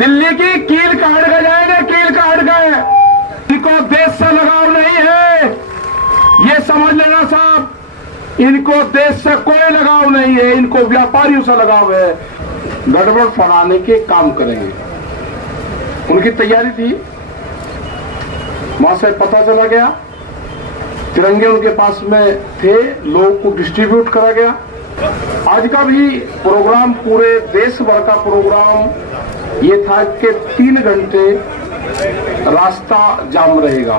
दिल्ली की कील काट के जाएंगे, कील काट गए। इनको देश से लगाव नहीं है, ये समझ लेना साहब। इनको देश से कोई लगाव नहीं है, इनको व्यापारियों से लगाव है। गड़बड़ फैलाने के काम करेंगे। उनकी तैयारी थी, वहां से पता चला गया, तिरंगे उनके पास में थे, लोगों को डिस्ट्रीब्यूट करा गया। आज का भी प्रोग्राम, पूरे देश भर का प्रोग्राम ये था कि 3 घंटे रास्ता जाम रहेगा।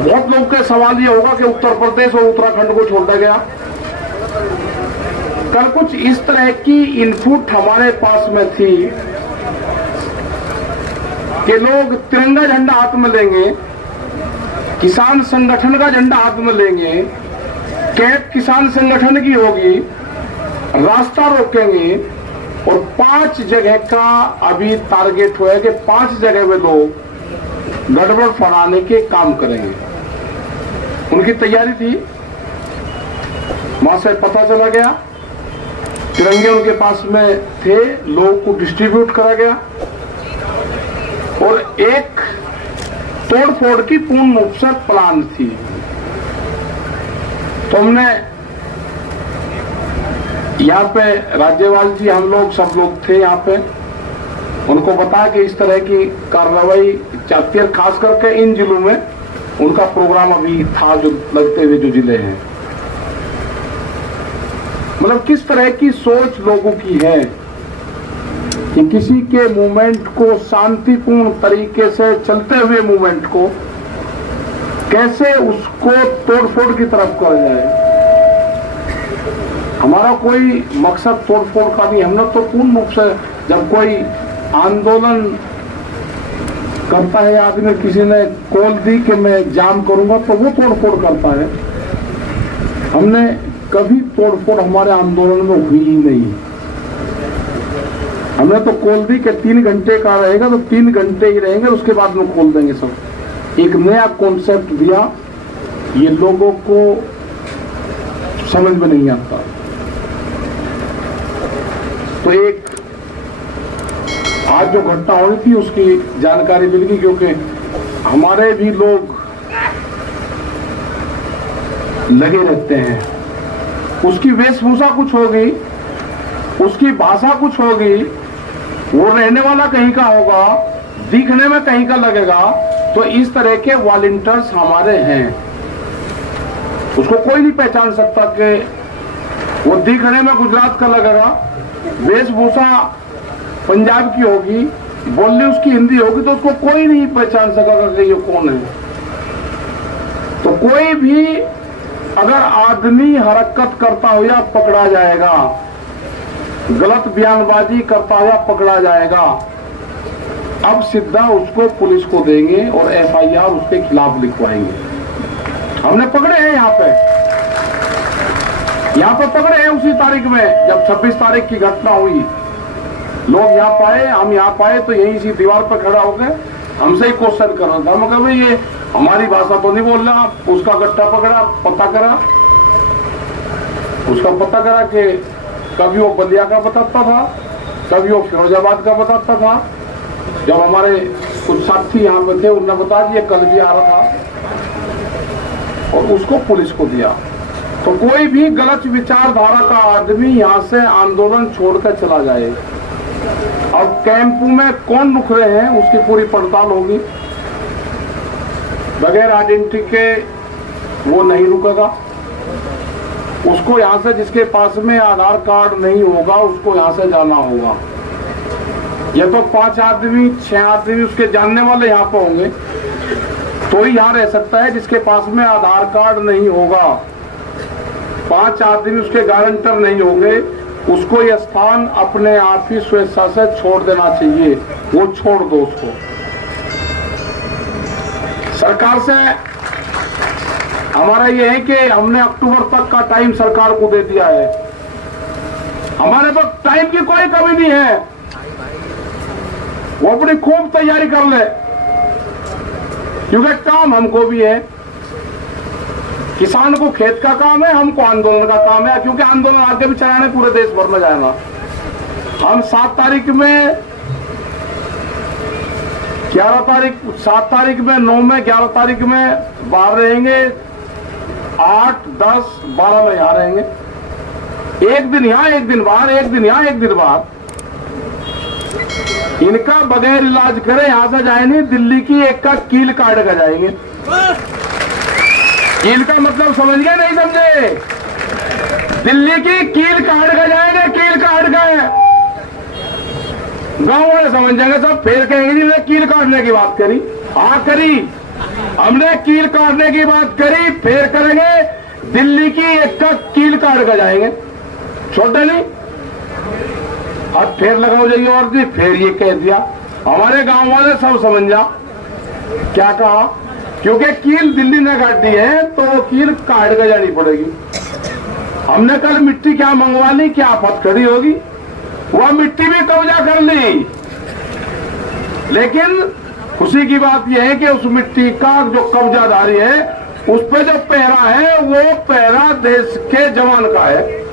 बहुत लोग के सवाल ये होगा कि उत्तर प्रदेश और उत्तराखंड को छोड़ दिया गया। कल कुछ इस तरह की इनपुट हमारे पास में थी कि लोग तिरंगा झंडा हाथ में लेंगे, किसान संगठन का झंडा हाथ में लेंगे, कैप किसान संगठन की होगी, रास्ता रोकेंगे और 5 जगह का अभी टारगेट हुआ है कि 5 जगह में लोग गड़बड़ फैलाने के काम करेंगे। उनकी तैयारी थी, वहां से पता चला गया, तिरंगे उनके पास में थे, लोगों को डिस्ट्रीब्यूट करा गया और एक तोड़फोड़ की पूर्ण रूप से प्लान थी। तो हमने यहाँ पे राज्यपाल जी, हम लोग सब लोग थे यहाँ पे, उनको बताया कि इस तरह की कार्रवाई चाहती है। खास करके इन जिलों में उनका प्रोग्राम अभी था, जो लगते हुए जो जिले हैं, मतलब किस तरह की सोच लोगों की है कि किसी के मूवमेंट को, शांतिपूर्ण तरीके से चलते हुए मूवमेंट को कैसे उसको तोड़फोड़ की तरफ कर जाए। हमारा कोई मकसद तोड़फोड़ का नहीं। हमने तो पूर्ण रूप से, जब कोई आंदोलन करता है आदमी, किसी ने कॉल दी कि मैं जाम करूंगा, तो वो तोड़फोड़ करता है। हमने कभी तोड़फोड़ हमारे आंदोलन में हुई ही नहीं। हमने तो कॉल दी कि 3 घंटे का रहेगा तो 3 घंटे ही रहेंगे, उसके बाद में खोल देंगे सब। एक नया कॉन्सेप्ट दिया, ये लोगों को समझ में नहीं आता। तो एक आज जो घटना होनी थी उसकी जानकारी मिल गई, क्योंकि हमारे भी लोग लगे रहते हैं। उसकी वेशभूषा कुछ होगी, उसकी भाषा कुछ होगी, वो रहने वाला कहीं का होगा, दिखने में कहीं का लगेगा। तो इस तरह के वॉलंटियर्स हमारे हैं, उसको कोई नहीं पहचान सकता कि वो दिखने में गुजरात का लगेगा, वेशभूषा पंजाब की होगी, बोलनी उसकी हिंदी होगी, तो उसको कोई नहीं पहचान सकेगा कि ये कौन है। तो कोई भी अगर आदमी हरकत करता हुआ पकड़ा जाएगा, गलत बयानबाजी करता हुआ पकड़ा जाएगा। अब सीधा उसको पुलिस को देंगे और एफआईआर उसके खिलाफ लिखवाएंगे। हमने पकड़े हैं यहाँ पे पकड़े हैं उसी तारीख में, जब 26 तारीख की घटना हुई। लोग यहाँ पाए, हम यहाँ पाए, तो यहीं इसी दीवार पर खड़ा होकर हमसे ही क्वेश्चन कर रहा था। मैं कहा ये हमारी भाषा तो नहीं बोल रहा। उसका गट्टा पकड़ा, पता करा, उसका पता करा कि कभी वो बलिया का बताता था, कभी वो फिरोजाबाद का बताता था। जब हमारे कुछ साथी यहाँ पे थे, उन्होंने बताया कि ये कल भी आ रहा था, और उसको पुलिस को दिया। तो कोई भी गलत विचारधारा का आदमी यहाँ से आंदोलन छोड़कर चला जाए। अब कैंपू में कौन रुक रहे हैं उसकी पूरी पड़ताल होगी। बगैर आइडेंटिटी के वो नहीं रुकेगा। उसको यहाँ से, जिसके पास में आधार कार्ड नहीं होगा, उसको यहाँ से जाना होगा। या तो 5 आदमी 6 आदमी उसके जानने वाले यहाँ पर होंगे तो ही यहाँ रह सकता है। जिसके पास में आधार कार्ड नहीं होगा, 5 आदमी उसके गारंटर नहीं होंगे, उसको यह स्थान अपने आप ही स्वेच्छा से छोड़ देना चाहिए। वो छोड़ दो उसको। सरकार से हमारा ये है कि हमने अक्टूबर तक का टाइम सरकार को दे दिया है। हमारे पास टाइम की कोई कमी नहीं है। वो अपनी खूब तैयारी कर ले, क्योंकि काम हमको भी है। किसान को खेत का काम है, हमको आंदोलन का काम है, क्योंकि आंदोलन आगे भी चलाने पूरे देश भर में जाएगा। हम 7 तारीख में 11 तारीख 7 तारीख में 9 में 11 तारीख में बाहर रहेंगे, 8 10 12 में यहाँ रहेंगे। एक दिन यहाँ एक दिन बाहर, एक दिन यहाँ एक दिन बाहर। इनका बगैर इलाज करे यहां से जाए नहीं, दिल्ली की एक का कील काट कर जाएंगे। कील का मतलब समझ गए नहीं समझे? दिल्ली की कील काट कर जाएंगे, कील काट कर। गांव वाले समझ जाएंगे सब, फिर कहेंगे जी मैंने कील काटने की बात करी। हाँ करी, हमने कील काटने की बात करी, फिर करेंगे दिल्ली की एक का कील काट कर जाएंगे। छोटे नहीं, अब फिर लगाओ जाइए और जी फिर ये कह दिया। हमारे गांव वाले सब समझ जा क्या कहा, क्योंकि कील दिल्ली ने काटी है तो वो कील काट कर जानी पड़ेगी। हमने कल मिट्टी क्या मंगवा ली, क्या आफत खड़ी होगी, वह मिट्टी भी कब्जा कर ली। लेकिन खुशी की बात यह है कि उस मिट्टी का जो कब्जादारी है, उस पर जो पहरा है वो पहरा देश के जवान का है।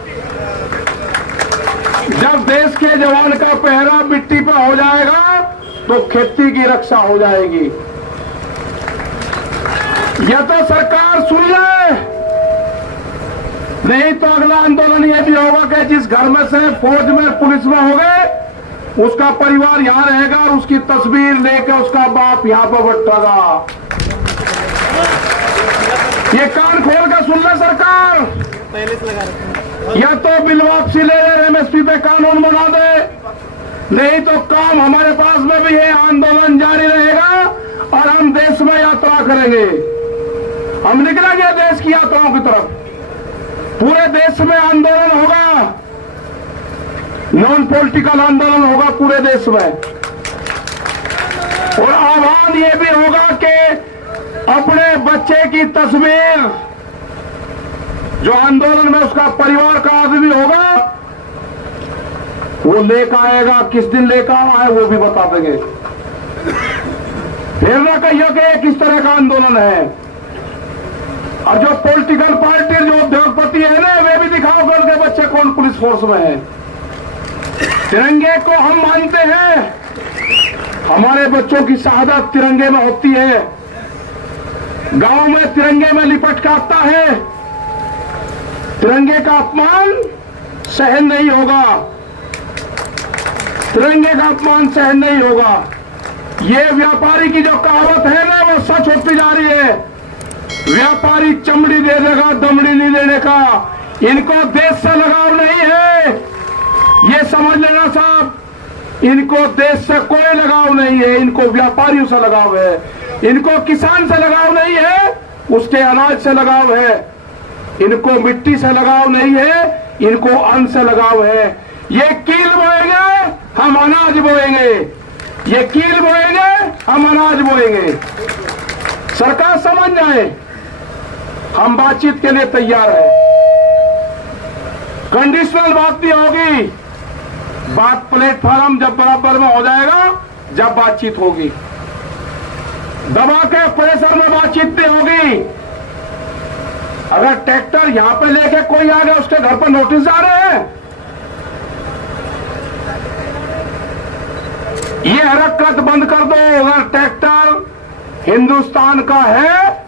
जब देश के जवान का पहरा मिट्टी पर हो जाएगा तो खेती की रक्षा हो जाएगी। यह तो सरकार सुन ले, नहीं तो अगला आंदोलन यह भी होगा कि जिस घर में से फौज में पुलिस में हो गए उसका परिवार यहां रहेगा और उसकी तस्वीर लेकर उसका बाप यहां पर बैठेगा। ये कान खोल कर सुन ले सरकार, पहले से लगा रखा या तो बिल वापसी ले ले, एमएसपी पे कानून बना दे, नहीं तो काम हमारे पास में भी है, आंदोलन जारी रहेगा और हम देश में यात्रा करेंगे। हम निकलेंगे देश की यात्राओं की तरफ, पूरे देश में आंदोलन होगा, नॉन पॉलिटिकल आंदोलन होगा पूरे देश में। और आह्वान ये भी होगा कि अपने बच्चे की तस्वीर जो आंदोलन में उसका परिवार का आदमी होगा वो लेकर आएगा, किस दिन लेकर आए वो भी बता देंगे। फिर ना कहिए कि ये किस तरह का आंदोलन है। और जो पॉलिटिकल पार्टी जो उद्योगपति है ना, वे भी दिखाओ कर के बच्चे कौन पुलिस फोर्स में है। तिरंगे को हम मानते हैं, हमारे बच्चों की शहादत तिरंगे में होती है। गांव में तिरंगे में लिपट के आता है, तिरंगे का अपमान सहन नहीं होगा, तिरंगे का अपमान सहन नहीं होगा। ये व्यापारी की जो कहावत है ना वो सच होती जा रही है। व्यापारी चमड़ी दे देगा, दमड़ी नहीं देने का। इनको देश से लगाव नहीं है, ये समझ लेना साहब। इनको देश से कोई लगाव नहीं है, इनको व्यापारियों से लगाव है। इनको किसान से लगाव नहीं है, उसके अनाज से लगाव है। इनको मिट्टी से लगाव नहीं है, इनको अन्न से लगाव है। ये कील बोएंगे हम अनाज बोएंगे, ये कील बोएंगे हम अनाज बोएंगे। सरकार समझ जाए, हम बातचीत के लिए तैयार है। कंडीशनल बात नहीं होगी, बात प्लेटफॉर्म जब बराबर में हो जाएगा, जब बातचीत होगी। दबा के प्रेशर में बातचीत नहीं होगी। अगर ट्रैक्टर यहां पे लेके कोई आ गया, उसके घर पर नोटिस जा रहे हैं, ये हरकत बंद कर दो। अगर ट्रैक्टर हिंदुस्तान का है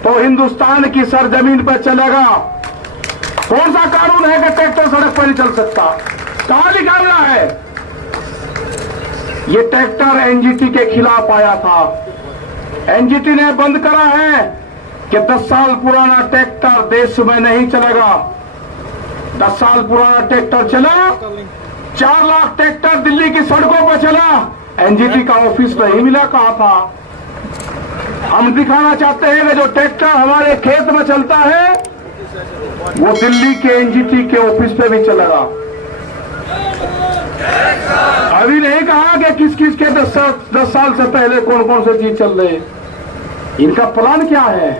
तो हिंदुस्तान की सरजमीन पर चलेगा। कौन सा कानून है कि ट्रैक्टर सड़क पर नहीं चल सकता? कहां लिखा हुआ है? ये ट्रैक्टर एनजीटी के खिलाफ आया था, एनजीटी ने बंद करा है कि 10 साल पुराना ट्रैक्टर देश में नहीं चलेगा। 10 साल पुराना ट्रैक्टर चला, 4 लाख ट्रैक्टर दिल्ली की सड़कों पर चला, एनजीटी का ऑफिस नहीं मिला। कहा था? हम दिखाना चाहते हैं कि जो ट्रैक्टर हमारे खेत में चलता है वो दिल्ली के एनजीटी के ऑफिस पे भी चलेगा। अभी नहीं कहा कि किस किस के 10 साल से पहले कौन कौन से चीज चल रहे। इनका प्लान क्या है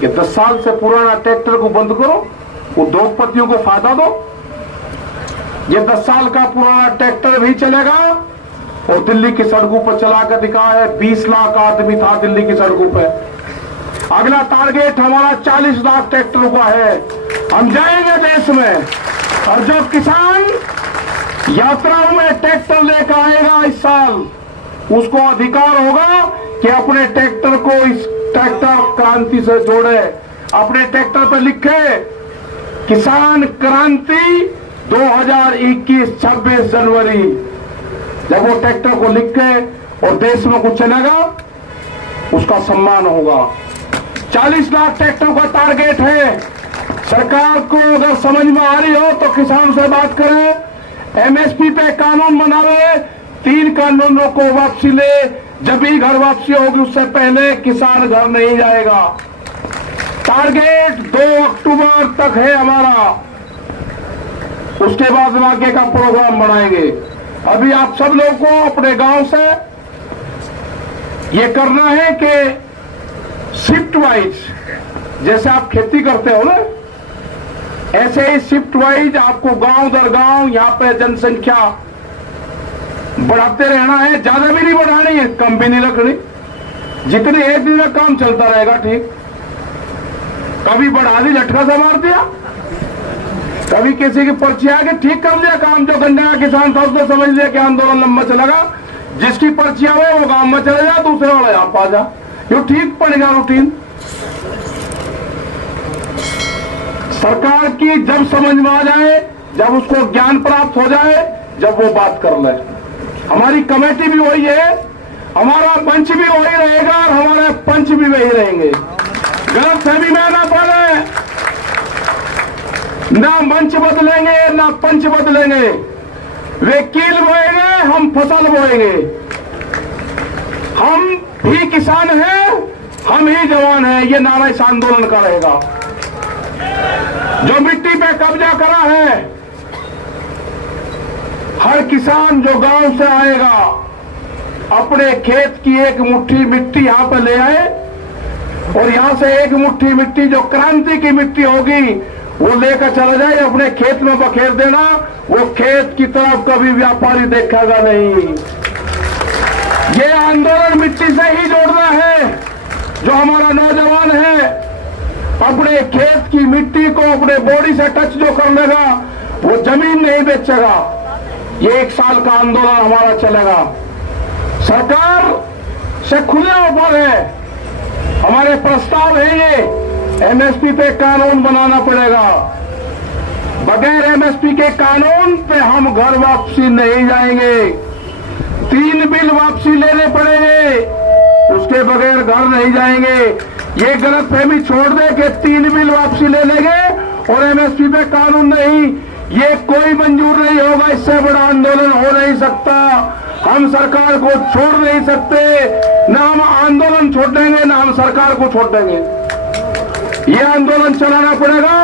कि 10 साल से पुराना ट्रैक्टर को बंद करो, उद्योगपतियों को फायदा दो। ये 10 साल का पुराना ट्रैक्टर भी चलेगा और दिल्ली की सड़कों पर चला कर दिखा है। 20 लाख आदमी था दिल्ली की सड़कों पर। अगला टारगेट हमारा 40 लाख ट्रैक्टरों का है। हम जाएंगे देश में, और जो किसान यात्राओं में ट्रैक्टर लेकर आएगा इस साल, उसको अधिकार होगा कि अपने ट्रैक्टर को इस ट्रैक्टर क्रांति से जोड़े, अपने ट्रैक्टर पर लिखे किसान क्रांति 2021 26 जनवरी। जब वो ट्रैक्टर को लिख के और देश में कुछ चलेगा, उसका सम्मान होगा। 40 लाख ट्रैक्टरों का टारगेट है। सरकार को अगर समझ में आ रही हो तो किसान से बात करें, एमएसपी पे कानून बनावे, 3 कानूनों को वापसी ले। जब भी घर वापसी होगी उससे पहले किसान घर नहीं जाएगा। टारगेट 2 अक्टूबर तक है हमारा, उसके बाद आगे का प्रोग्राम बनाएंगे। अभी आप सब लोगों को अपने गांव से ये करना है कि शिफ्ट वाइज, जैसे आप खेती करते हो ना, ऐसे ही शिफ्ट वाइज आपको गांव दर गांव यहाँ पे जनसंख्या बढ़ाते रहना है। ज्यादा भी नहीं बढ़ानी है, कम भी नहीं रखनी। जितने एक दिन में काम चलता रहेगा ठीक। कभी बढ़ा दी, झटका से मार दिया, कभी किसी की पर्ची आके ठीक कर लिया काम। जो गन्ने का किसान था उसने समझ लिया कि आंदोलन लंबा चलेगा, जिसकी पर्ची आवे वो गांव में चले जा, दूसरे वाले यहाँ पा जा, ये ठीक पड़ेगा रूटीन। सरकार की जब समझ में आ जाए, जब उसको ज्ञान प्राप्त हो जाए, जब वो बात कर ले। हमारी कमेटी भी वही है, हमारा मंच भी वही रहेगा और हमारे पंच भी वही रहेंगे। गलत फहमी में ना पड़े, ना मंच बदलेंगे ना पंच बदलेंगे। वे कील बोएंगे, हम फसल बोएंगे। हम भी किसान हैं, हम ही जवान हैं, ये नारा इस आंदोलन का रहेगा। जो मिट्टी पे कब्जा करा है, हर किसान जो गांव से आएगा अपने खेत की एक मुट्ठी मिट्टी यहां पर ले आए और यहां से एक मुट्ठी मिट्टी जो क्रांति की मिट्टी होगी वो लेकर चला जाए, अपने खेत में बखेर देना। वो खेत की तरफ कभी व्यापारी देखेगा नहीं। ये आंदोलन मिट्टी से ही जोड़ना है। जो हमारा नौजवान है अपने खेत की मिट्टी को अपने बॉडी से टच जो कर लेगा वो जमीन नहीं बेचेगा। ये 1 साल का आंदोलन हमारा चलेगा। सरकार से खुले ऊपर है, हमारे प्रस्ताव है ये। एमएसपी पे कानून बनाना पड़ेगा। बगैर एमएसपी के कानून पे हम घर वापसी नहीं जाएंगे। 3 बिल वापसी लेने पड़ेंगे, उसके बगैर घर नहीं जाएंगे। ये गलत फहमी छोड़ दे कि 3 बिल वापसी ले लेंगे और एमएसपी पे कानून नहीं, ये कोई मंजूर नहीं होगा। इससे बड़ा आंदोलन हो नहीं सकता। हम सरकार को छोड़ नहीं सकते, ना हम आंदोलन छोड़ देंगे ना हम सरकार को छोड़ देंगे। ये आंदोलन चलाना पड़ेगा।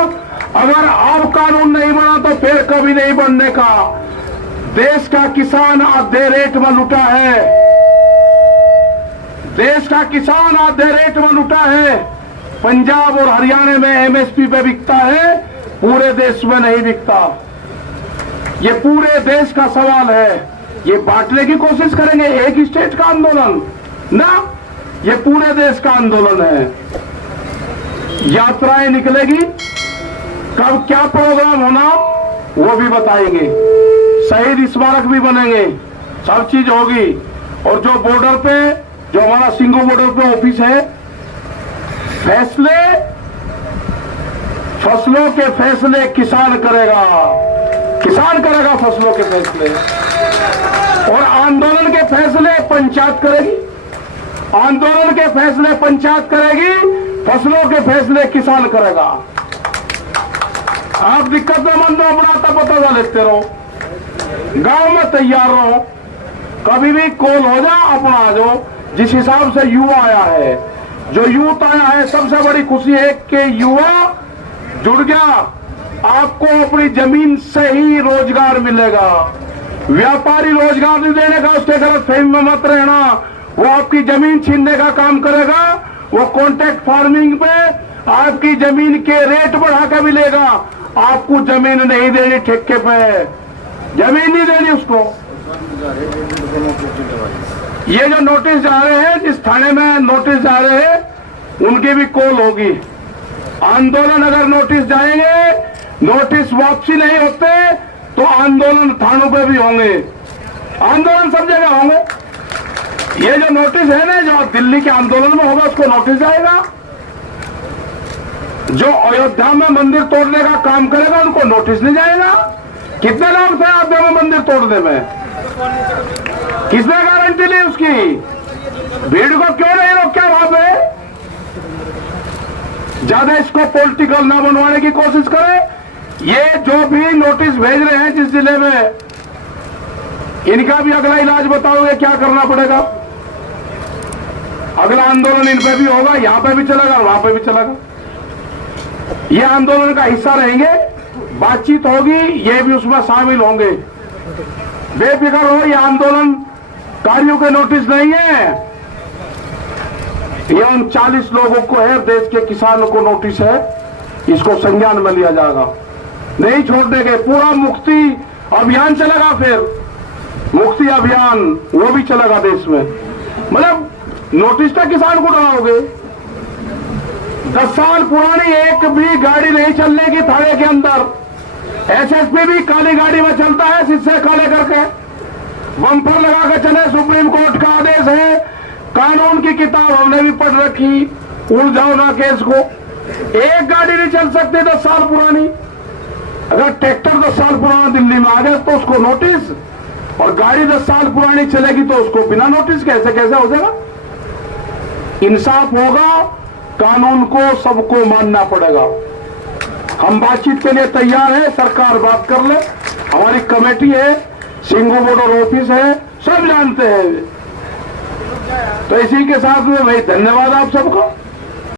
अगर अब कानून नहीं बना तो फिर कभी नहीं बनने का। देश का किसान आधे रेट में लुटा है, देश का किसान आधे रेट में लुटा है। पंजाब और हरियाणा में एमएसपी पे बिकता है, पूरे देश में नहीं बिकता। ये पूरे देश का सवाल है। ये बांटने की कोशिश करेंगे एक स्टेट का आंदोलन ना, ये पूरे देश का आंदोलन है। यात्राएं निकलेगी, कब क्या प्रोग्राम होना वो भी बताएंगे। शहीद स्मारक भी बनेंगे, सब चीज होगी। और जो बॉर्डर पे, जो हमारा सिंगो बॉर्डर पे ऑफिस है, फैसले, फसलों के फैसले किसान करेगा, किसान करेगा फसलों के फैसले। और आंदोलन के फैसले पंचायत करेगी, आंदोलन के फैसले पंचायत करेगी, फसलों के फैसले किसान करेगा। आप दिक्कत में मन दो, अपना आता पता लेते रहो, गांव में तैयार रहो, कभी भी कॉल हो जा, अपना आ जाओ। जिस हिसाब से युवा आया है, जो यूथ आया है, सबसे बड़ी खुशी है कि युवा जुड़ गया। आपको अपनी जमीन से ही रोजगार मिलेगा। व्यापारी रोजगार नहीं देने का, उसके गलत फहमी में मत रहना। वो आपकी जमीन छीनने का काम करेगा। वो कॉन्ट्रैक्ट फार्मिंग पे आपकी जमीन के रेट बढ़ा के मिलेगा। आपको जमीन नहीं देनी, ठेके पे जमीन नहीं देनी उसको। ये जो नोटिस जा रहे हैं, जिस थाने में नोटिस जा रहे हैं, उनकी भी कॉल होगी। आंदोलन अगर नोटिस जाएंगे, नोटिस वापसी नहीं होते तो आंदोलन थानों पे भी होंगे। आंदोलन सब जगह होंगे। ये जो नोटिस है ना, जो दिल्ली के आंदोलन में होगा उसको नोटिस जाएगा। जो अयोध्या में मंदिर तोड़ने का काम करेगा उनको नोटिस नहीं जाएगा। कितने लोग थे अयोध्या में मंदिर तोड़ने में? किसने गारंटी ली उसकी? भीड़ को क्यों नहीं रोका वहां पे? ज्यादा इसको पॉलिटिकल ना बनवाने की कोशिश करें। ये जो भी नोटिस भेज रहे हैं जिस जिले में, इनका भी अगला इलाज बताओगे क्या करना पड़ेगा? अगला आंदोलन इन पे भी होगा, यहां पे भी चलेगा, वहां पे भी चलेगा। ये आंदोलन का हिस्सा रहेंगे, बातचीत होगी, ये भी उसमें शामिल होंगे। बेफिक्र हो, ये आंदोलन कार्यों के नोटिस नहीं है, ये उन 40 लोगों को है, देश के किसानों को नोटिस है। इसको संज्ञान में लिया जाएगा, नहीं छोड़ देंगे। पूरा मुक्ति अभियान चलेगा, फिर मुक्ति अभियान वो भी चलेगा देश में। मतलब नोटिस तो किसान को डराओगे। 10 साल पुरानी एक भी गाड़ी नहीं चलने की थाने के अंदर। एसएसपी भी काली गाड़ी में चलता है, शीशे काले करके बम्पर लगा के चले। सुप्रीम कोर्ट का आदेश है, कानून की किताब हमने भी पढ़ रखी, उड़ जाओ ना केस को। एक गाड़ी नहीं चल सकती 10 साल पुरानी। अगर ट्रैक्टर 10 साल पुराना दिल्ली में आ गया तो उसको नोटिस, और गाड़ी 10 साल पुरानी चलेगी तो उसको बिना नोटिस कैसे हो जाएगा? इंसाफ होगा, कानून को सबको मानना पड़ेगा। हम बातचीत के लिए तैयार है, सरकार बात कर ले। हमारी कमेटी है, सिंघू बॉर्डर ऑफिस है, सब जानते हैं। तो इसी के साथ में भाई धन्यवाद आप सबको।